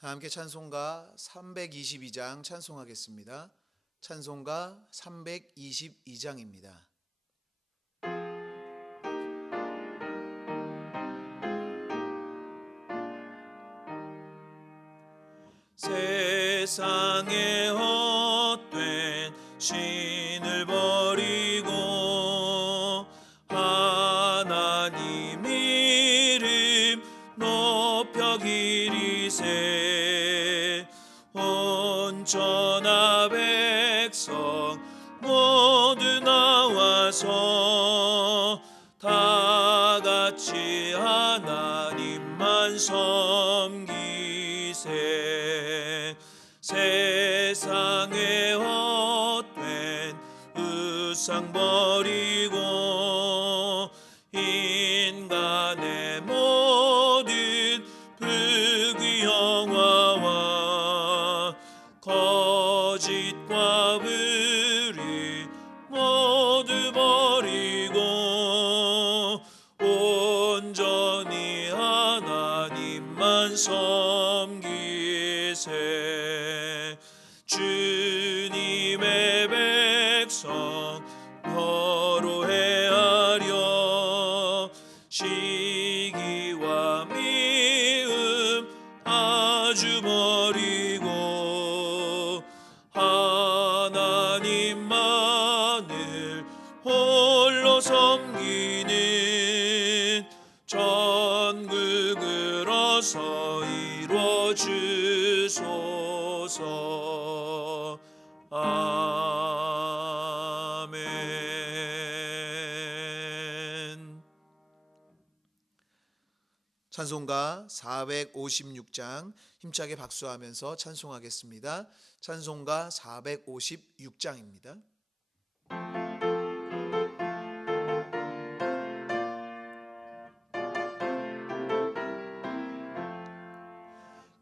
다 함께 찬송가 322장 찬송하겠습니다. 찬송가 322장입니다. 세상에 헛된 신을 버리고 하나님 이름 높여 기리세. 온전한 백성 모두 나와서 다 같이 하나님만 섬기세. 세상에 헛된 우상 버리고 인간의 모든 불귀영화와 거짓과 불의 모두 버리고 온전히 하나님만 섬기세. 주님의 백성 너로 헤아려 시기와 미움 아주 버리고 하나님만을 홀로 섬기는 전국을 어서 이루어 주소서. 아멘. 찬송가 456장 힘차게 박수하면서 찬송하겠습니다. 찬송가 456장입니다.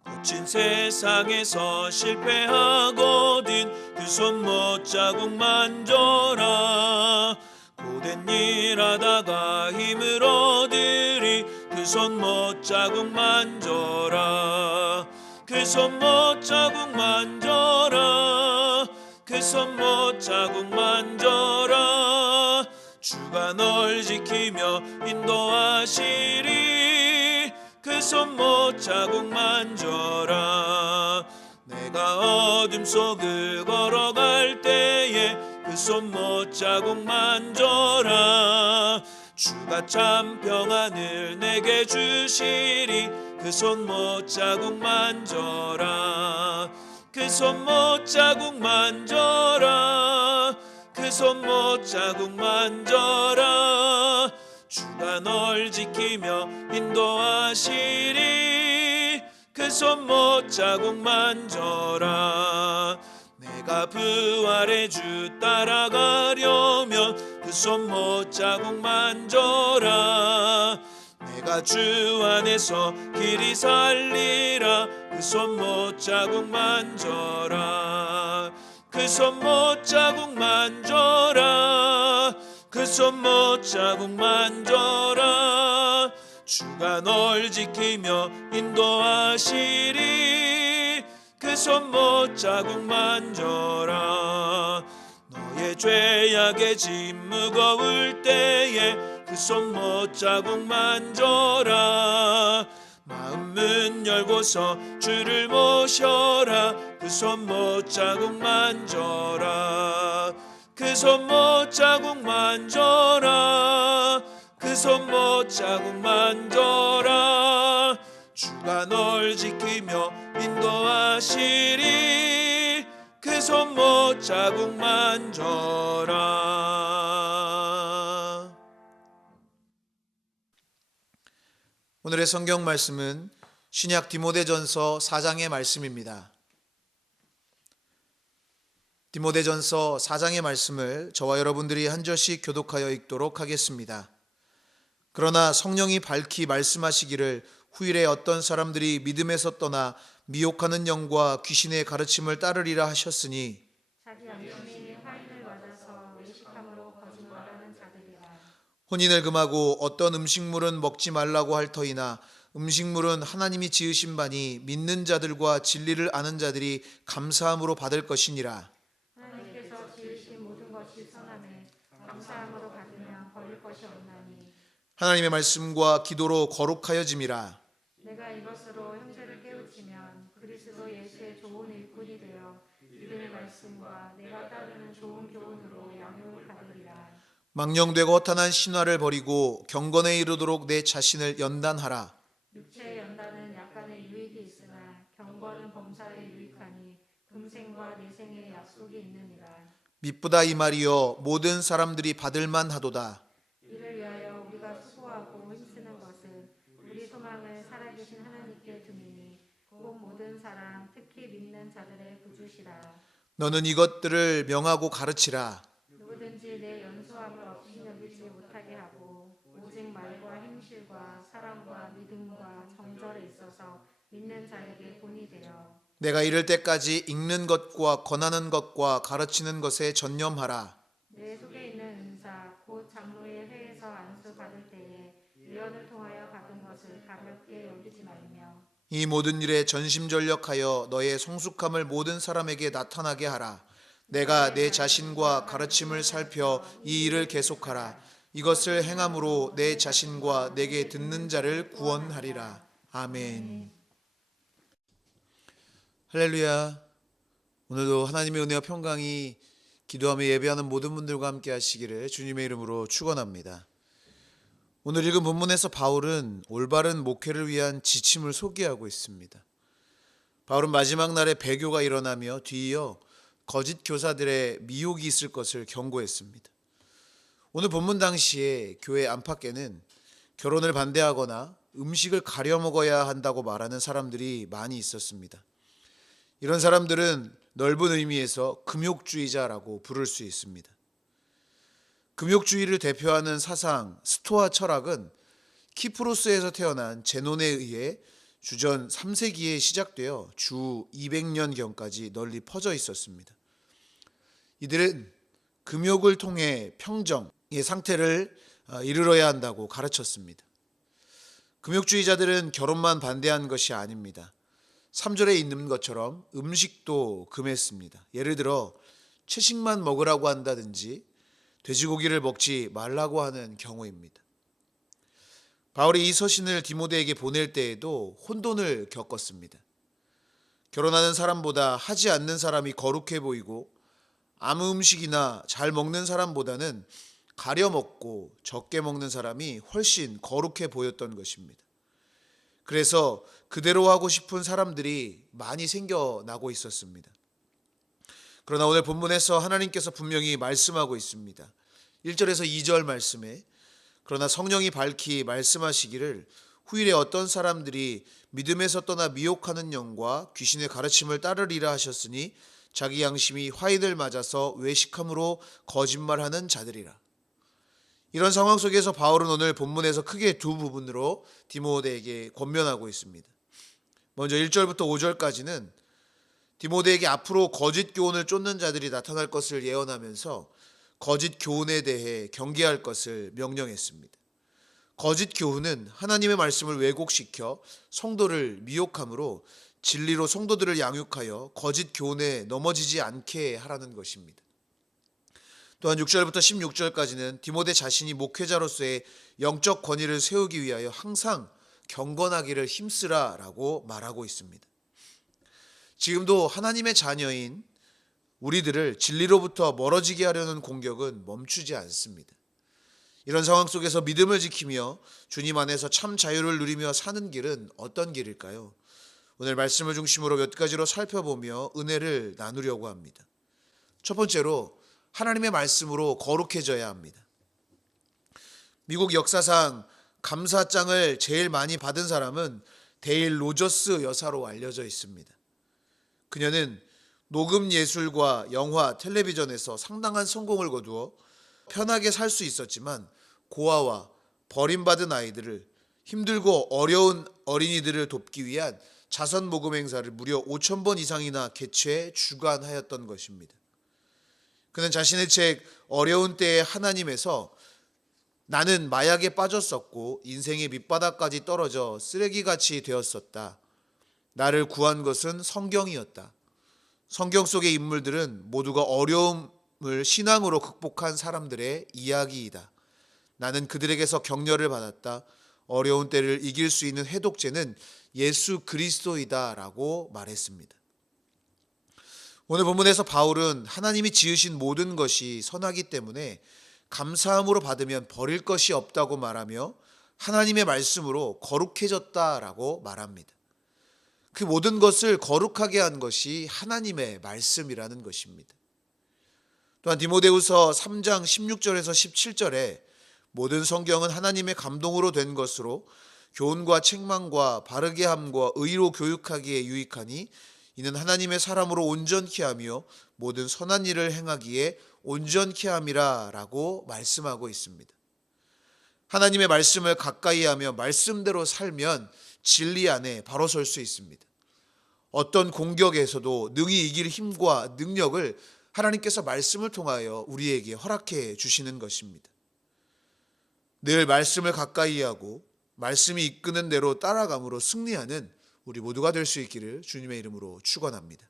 거친 세상에서 실패하거든 그 손못 자국 만져라. 고된 일 하다가 힘을 얻으리 그 손못 자국 만져라. 그 손못 자국 만져라. 그 손못 자국 만져라. 주가 널 지키며 인도하시리. 그 손못 자국 만져라. 내가 어둠 속을 걸어갈 때에 그 손못 자국 만져라. 주가 참 평안을 내게 주시리. 그 손못 자국 만져라. 그 손못 자국 만져라. 그 손못 자국 만져라. 주가 널 지키며 인도하시리. 그 손못 자국 만져라. 내가 부활의 주 따라가려면 그 손못 자국 만져라. 내가 주 안에서 길이 살리라. 그 손못 자국 만져라. 그 손못 자국 만져라. 그 손못 자국 만져라. 주가 널 지키며 인도하시리. 그 손못 자국 만져라. 너의 죄악의 짐 무거울 때에 그 손못 자국 만져라. 마음 문 열고서 주를 모셔라. 그 손못 자국 만져라. 그 손못 자국 만져라. 그 손못 자국 만져라. 주가 널 지키며 인도하시리. 그 손못 자국 만져라. 오늘의 성경 말씀은 신약 디모데전서 4장의 말씀입니다. 디모데전서 4장의 말씀을 저와 여러분들이 한 절씩 교독하여 읽도록 하겠습니다. 그러나 성령이 밝히 말씀하시기를 후일에 어떤 사람들이 믿음에서 떠나 미혹하는 영과 귀신의 가르침을 따르리라 하셨으니 자기 양심이 화인을 맞아서 외식함으로 거짓말하는 자들이라. 혼인을 금하고 어떤 음식물은 먹지 말라고 할 터이나 음식물은 하나님이 지으신 바니 믿는 자들과 진리를 아는 자들이 감사함으로 받을 것이니라. 하나님께서 지으신 모든 것이 선하매 감사함으로 받으면 버릴 것이 없나니 하나님의 말씀과 기도로 거룩하여짐이라. 내가 이것으로 형제를 깨우치면 그리스도 예수의 좋은 일꾼이 되어 믿음의 말씀과 내가 따르는 좋은 교훈으로 양육을 받으리라. 망령되고 허탄한 신화를 버리고 경건에 이르도록 내 자신을 연단하라. 육체의 연단은 약간의 유익이 있으나 경건은 범사에 유익하니 금생과 내생의 약속이 있느니라. 미쁘다 이 말이여 모든 사람들이 받을 만하도다. 이를 위하여 우리가 수고하고 힘쓰는 것은 우리 소망을 살아계신 하나님께 두미니 곧 모든 사람 특히 믿는 자들의 구주시라. 너는 이것들을 명하고 가르치라. 누구든지 내 연소함을 없이 여기지 못하게 하고 오직 말과 행실과 사랑과 믿음과 정절에 있어서 믿는 자에게 본이 되어 내가 이를 때까지 읽는 것과 권하는 것과 가르치는 것에 전념하라. 내 속에 있는 은사 곧 장로의 회에서 안수 받을 때에 예언을 통하여 받은 것을 가볍게 여기지 말며 이 모든 일에 전심전력하여 너의 성숙함을 모든 사람에게 나타나게 하라. 내가 내 자신과 가르침을 살펴 이 일을 계속하라. 이것을 행함으로 내 자신과 내게 듣는 자를 구원하리라. 아멘. 할렐루야. 오늘도 하나님의 은혜와 평강이 기도하며 예배하는 모든 분들과 함께 하시기를 주님의 이름으로 축원합니다. 오늘 읽은 본문에서 바울은 올바른 목회를 위한 지침을 소개하고 있습니다. 바울은 마지막 날에 배교가 일어나며 뒤이어 거짓 교사들의 미혹이 있을 것을 경고했습니다. 오늘 본문 당시에 교회 안팎에는 결혼을 반대하거나 음식을 가려 먹어야 한다고 말하는 사람들이 많이 있었습니다. 이런 사람들은 넓은 의미에서 금욕주의자라고 부를 수 있습니다. 금욕주의를 대표하는 사상 스토아 철학은 키프로스에서 태어난 제논에 의해 주전 3세기에 시작되어 주 200년경까지 널리 퍼져 있었습니다. 이들은 금욕을 통해 평정의 상태를 이르러야 한다고 가르쳤습니다. 금욕주의자들은 결혼만 반대한 것이 아닙니다. 3절에 있는 것처럼 음식도 금했습니다. 예를 들어 채식만 먹으라고 한다든지 돼지고기를 먹지 말라고 하는 경우입니다. 바울이 이 서신을 디모데에게 보낼 때에도 혼돈을 겪었습니다. 결혼하는 사람보다 하지 않는 사람이 거룩해 보이고 아무 음식이나 잘 먹는 사람보다는 가려 먹고 적게 먹는 사람이 훨씬 거룩해 보였던 것입니다. 그래서 그대로 하고 싶은 사람들이 많이 생겨나고 있었습니다. 그러나 오늘 본문에서 하나님께서 분명히 말씀하고 있습니다. 1절에서 2절 말씀에 그러나 성령이 밝히 말씀하시기를 후일에 어떤 사람들이 믿음에서 떠나 미혹하는 영과 귀신의 가르침을 따르리라 하셨으니 자기 양심이 화인을 맞아서 외식함으로 거짓말하는 자들이라. 이런 상황 속에서 바울은 오늘 본문에서 크게 두 부분으로 디모데에게 권면하고 있습니다. 먼저 1절부터 5절까지는 디모데에게 앞으로 거짓 교훈을 쫓는 자들이 나타날 것을 예언하면서 거짓 교훈에 대해 경계할 것을 명령했습니다. 거짓 교훈은 하나님의 말씀을 왜곡시켜 성도를 미혹함으로 진리로 성도들을 양육하여 거짓 교훈에 넘어지지 않게 하라는 것입니다. 또한 6절부터 16절까지는 디모데 자신이 목회자로서의 영적 권위를 세우기 위하여 항상 경건하기를 힘쓰라라고 말하고 있습니다. 지금도 하나님의 자녀인 우리들을 진리로부터 멀어지게 하려는 공격은 멈추지 않습니다. 이런 상황 속에서 믿음을 지키며 주님 안에서 참 자유를 누리며 사는 길은 어떤 길일까요? 오늘 말씀을 중심으로 몇 가지로 살펴보며 은혜를 나누려고 합니다. 첫 번째로 하나님의 말씀으로 거룩해져야 합니다. 미국 역사상 감사장을 제일 많이 받은 사람은 데일 로저스 여사로 알려져 있습니다. 그녀는 녹음 예술과 영화, 텔레비전에서 상당한 성공을 거두어 편하게 살 수 있었지만 고아와 버림받은 아이들을 힘들고 어려운 어린이들을 돕기 위한 자선 모금 행사를 무려 5,000번 이상이나 개최해 주관하였던 것입니다. 그는 자신의 책 어려운 때의 하나님에서 나는 마약에 빠졌었고 인생의 밑바닥까지 떨어져 쓰레기같이 되었었다. 나를 구한 것은 성경이었다. 성경 속의 인물들은 모두가 어려움을 신앙으로 극복한 사람들의 이야기이다. 나는 그들에게서 격려를 받았다. 어려운 때를 이길 수 있는 해독제는 예수 그리스도이다 라고 말했습니다. 오늘 본문에서 바울은 하나님이 지으신 모든 것이 선하기 때문에 감사함으로 받으면 버릴 것이 없다고 말하며 하나님의 말씀으로 거룩해졌다라고 말합니다. 그 모든 것을 거룩하게 한 것이 하나님의 말씀이라는 것입니다. 또한 디모데후서 3장 16절에서 17절에 모든 성경은 하나님의 감동으로 된 것으로 교훈과 책망과 바르게 함과 의로 교육하기에 유익하니 이는 하나님의 사람으로 온전케 하며 모든 선한 일을 행하기에 온전케 함이라 라고 말씀하고 있습니다. 하나님의 말씀을 가까이 하며 말씀대로 살면 진리 안에 바로 설 수 있습니다. 어떤 공격에서도 능히 이길 힘과 능력을 하나님께서 말씀을 통하여 우리에게 허락해 주시는 것입니다. 늘 말씀을 가까이 하고 말씀이 이끄는 대로 따라감으로 승리하는 우리 모두가 될 수 있기를 주님의 이름으로 축원합니다.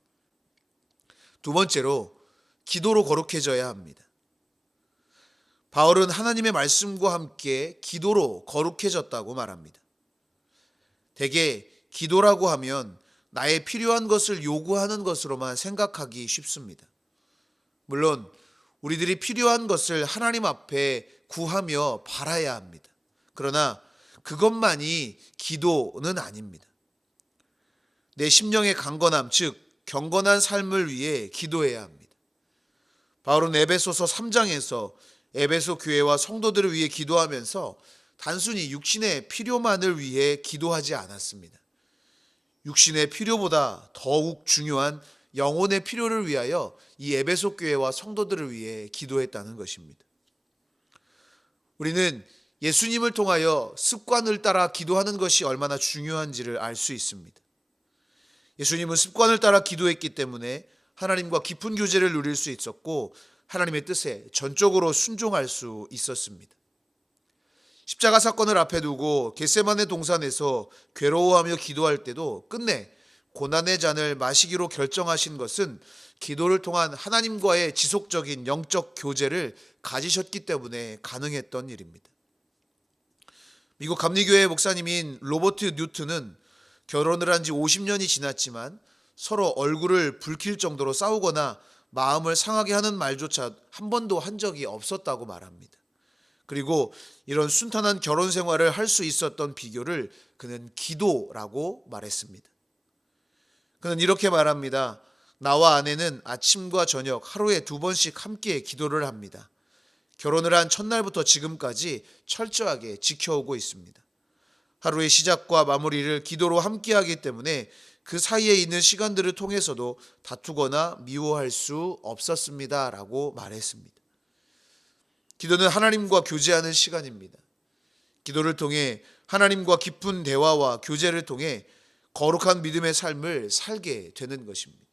두 번째로 기도로 거룩해져야 합니다. 바울은 하나님의 말씀과 함께 기도로 거룩해졌다고 말합니다. 대개 기도라고 하면 나의 필요한 것을 요구하는 것으로만 생각하기 쉽습니다. 물론 우리들이 필요한 것을 하나님 앞에 구하며 바라야 합니다. 그러나 그것만이 기도는 아닙니다. 내 심령의 강건함, 즉 경건한 삶을 위해 기도해야 합니다. 바울은 에베소서 3장에서 에베소 교회와 성도들을 위해 기도하면서 단순히 육신의 필요만을 위해 기도하지 않았습니다. 육신의 필요보다 더욱 중요한 영혼의 필요를 위하여 이 에베소 교회와 성도들을 위해 기도했다는 것입니다. 우리는 예수님을 통하여 습관을 따라 기도하는 것이 얼마나 중요한지를 알 수 있습니다. 예수님은 습관을 따라 기도했기 때문에 하나님과 깊은 교제를 누릴 수 있었고 하나님의 뜻에 전적으로 순종할 수 있었습니다. 십자가 사건을 앞에 두고 겟세마네 동산에서 괴로워하며 기도할 때도 끝내 고난의 잔을 마시기로 결정하신 것은 기도를 통한 하나님과의 지속적인 영적 교제를 가지셨기 때문에 가능했던 일입니다. 미국 감리교회 목사님인 로버트 뉴튼은 결혼을 한 지 50년이 지났지만 서로 얼굴을 붉힐 정도로 싸우거나 마음을 상하게 하는 말조차 한 번도 한 적이 없었다고 말합니다. 그리고 이런 순탄한 결혼 생활을 할 수 있었던 비결을 그는 기도라고 말했습니다. 그는 이렇게 말합니다. 나와 아내는 아침과 저녁 하루에 2번씩 함께 기도를 합니다. 결혼을 한 첫날부터 지금까지 철저하게 지켜오고 있습니다. 하루의 시작과 마무리를 기도로 함께하기 때문에 그 사이에 있는 시간들을 통해서도 다투거나 미워할 수 없었습니다 라고 말했습니다. 기도는 하나님과 교제하는 시간입니다. 기도를 통해 하나님과 깊은 대화와 교제를 통해 거룩한 믿음의 삶을 살게 되는 것입니다.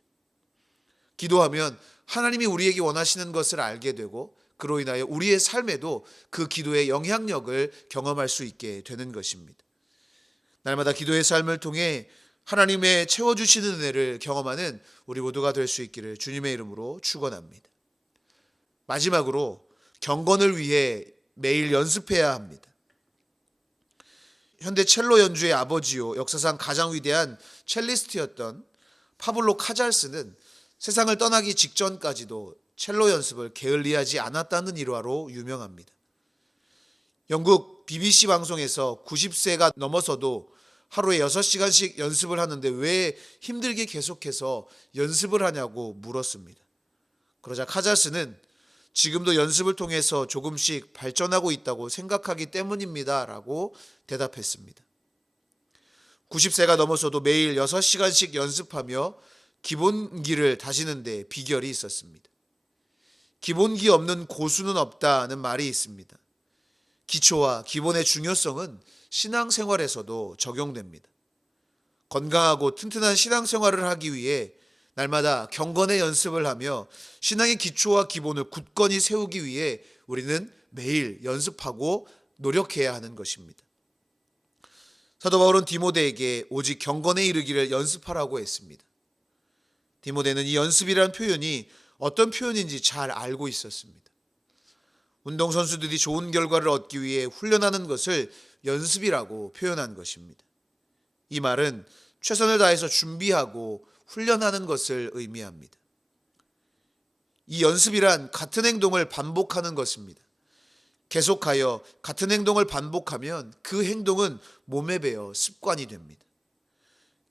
기도하면 하나님이 우리에게 원하시는 것을 알게 되고 그로 인하여 우리의 삶에도 그 기도의 영향력을 경험할 수 있게 되는 것입니다. 날마다 기도의 삶을 통해 하나님의 채워주시는 은혜를 경험하는 우리 모두가 될 수 있기를 주님의 이름으로 축원합니다. 마지막으로 경건을 위해 매일 연습해야 합니다. 현대 첼로 연주의 아버지요 역사상 가장 위대한 첼리스트였던 파블로 카잘스는 세상을 떠나기 직전까지도 첼로 연습을 게을리하지 않았다는 일화로 유명합니다. 영국 BBC 방송에서 90세가 넘어서도 하루에 6시간씩 연습을 하는데 왜 힘들게 계속해서 연습을 하냐고 물었습니다. 그러자 카잘스는 지금도 연습을 통해서 조금씩 발전하고 있다고 생각하기 때문입니다 라고 대답했습니다. 90세가 넘어서도 매일 6시간씩 연습하며 기본기를 다지는 데 비결이 있었습니다. 기본기 없는 고수는 없다는 말이 있습니다. 기초와 기본의 중요성은 신앙생활에서도 적용됩니다. 건강하고 튼튼한 신앙생활을 하기 위해 날마다 경건의 연습을 하며 신앙의 기초와 기본을 굳건히 세우기 위해 우리는 매일 연습하고 노력해야 하는 것입니다. 사도 바울은 디모데에게 오직 경건에 이르기를 연습하라고 했습니다. 디모데는 이 연습이라는 표현이 어떤 표현인지 잘 알고 있었습니다. 운동선수들이 좋은 결과를 얻기 위해 훈련하는 것을 연습이라고 표현한 것입니다. 이 말은 최선을 다해서 준비하고 훈련하는 것을 의미합니다. 이 연습이란 같은 행동을 반복하는 것입니다. 계속하여 같은 행동을 반복하면 그 행동은 몸에 배어 습관이 됩니다.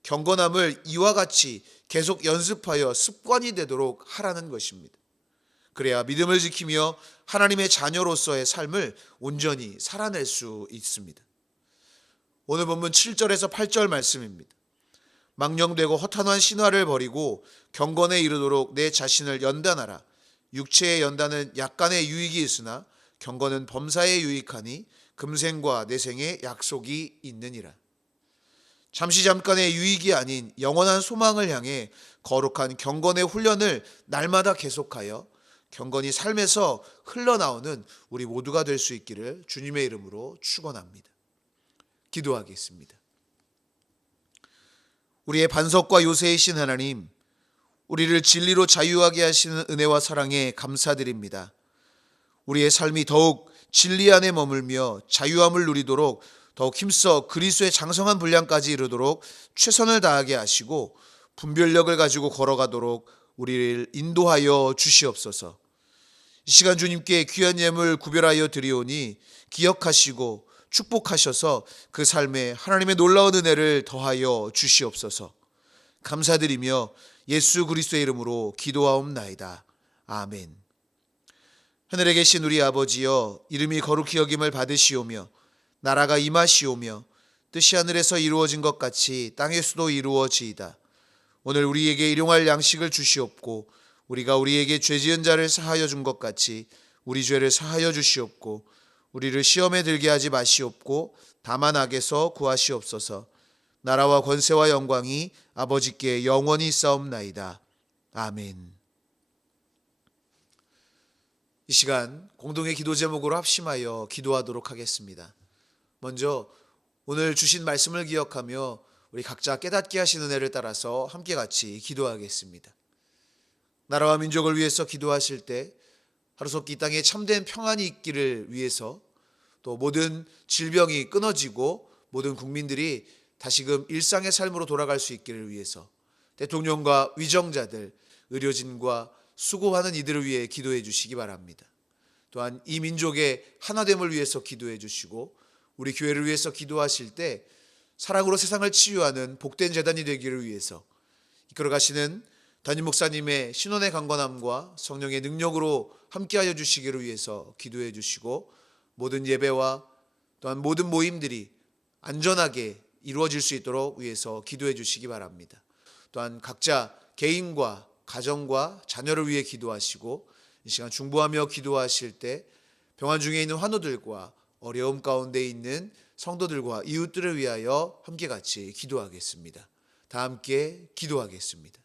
경건함을 이와 같이 계속 연습하여 습관이 되도록 하라는 것입니다. 그래야 믿음을 지키며 하나님의 자녀로서의 삶을 온전히 살아낼 수 있습니다. 오늘 본문 7절에서 8절 말씀입니다. 망령되고 허탄한 신화를 버리고 경건에 이르도록 내 자신을 연단하라. 육체의 연단은 약간의 유익이 있으나 경건은 범사에 유익하니 금생과 내생에 약속이 있느니라. 잠시 잠깐의 유익이 아닌 영원한 소망을 향해 거룩한 경건의 훈련을 날마다 계속하여 경건이 삶에서 흘러나오는 우리 모두가 될 수 있기를 주님의 이름으로 축원합니다. 기도하겠습니다. 우리의 반석과 요새이신 하나님, 우리를 진리로 자유하게 하시는 은혜와 사랑에 감사드립니다. 우리의 삶이 더욱 진리 안에 머물며 자유함을 누리도록 더욱 힘써 그리스도의 장성한 분량까지 이르도록 최선을 다하게 하시고 분별력을 가지고 걸어가도록 우리를 인도하여 주시옵소서. 이 시간 주님께 귀한 예물 구별하여 드리오니 기억하시고 축복하셔서 그 삶에 하나님의 놀라운 은혜를 더하여 주시옵소서. 감사드리며 예수 그리스도의 이름으로 기도하옵나이다. 아멘. 하늘에 계신 우리 아버지여, 이름이 거룩히 여김을 받으시오며 나라가 임하시오며 뜻이 하늘에서 이루어진 것 같이 땅에서도 이루어지이다. 오늘 우리에게 일용할 양식을 주시옵고 우리가 우리에게 죄 지은 자를 사하여 준 것 같이 우리 죄를 사하여 주시옵고 우리를 시험에 들게 하지 마시옵고 다만 악에서 구하시옵소서. 나라와 권세와 영광이 아버지께 영원히 있사옵나이다. 아멘. 이 시간 공동의 기도 제목으로 합심하여 기도하도록 하겠습니다. 먼저 오늘 주신 말씀을 기억하며 우리 각자 깨닫게 하신 은혜를 따라서 함께 같이 기도하겠습니다. 나라와 민족을 위해서 기도하실 때 하루속히 이 땅에 참된 평안이 있기를 위해서, 또 모든 질병이 끊어지고 모든 국민들이 다시금 일상의 삶으로 돌아갈 수 있기를 위해서 대통령과 위정자들, 의료진과 수고하는 이들을 위해 기도해 주시기 바랍니다. 또한 이 민족의 하나됨을 위해서 기도해 주시고 우리 교회를 위해서 기도하실 때 사랑으로 세상을 치유하는 복된 재단이 되기를 위해서 이끌어 가시는 담임 목사님의 신원의 강건함과 성령의 능력으로 함께하여 주시기를 위해서 기도해 주시고 모든 예배와 또한 모든 모임들이 안전하게 이루어질 수 있도록 위해서 기도해 주시기 바랍니다. 또한 각자 개인과 가정과 자녀를 위해 기도하시고 이 시간 중보하며 기도하실 때 병환 중에 있는 환우들과 어려움 가운데 있는 성도들과 이웃들을 위하여 함께 같이 기도하겠습니다. 다 함께 기도하겠습니다.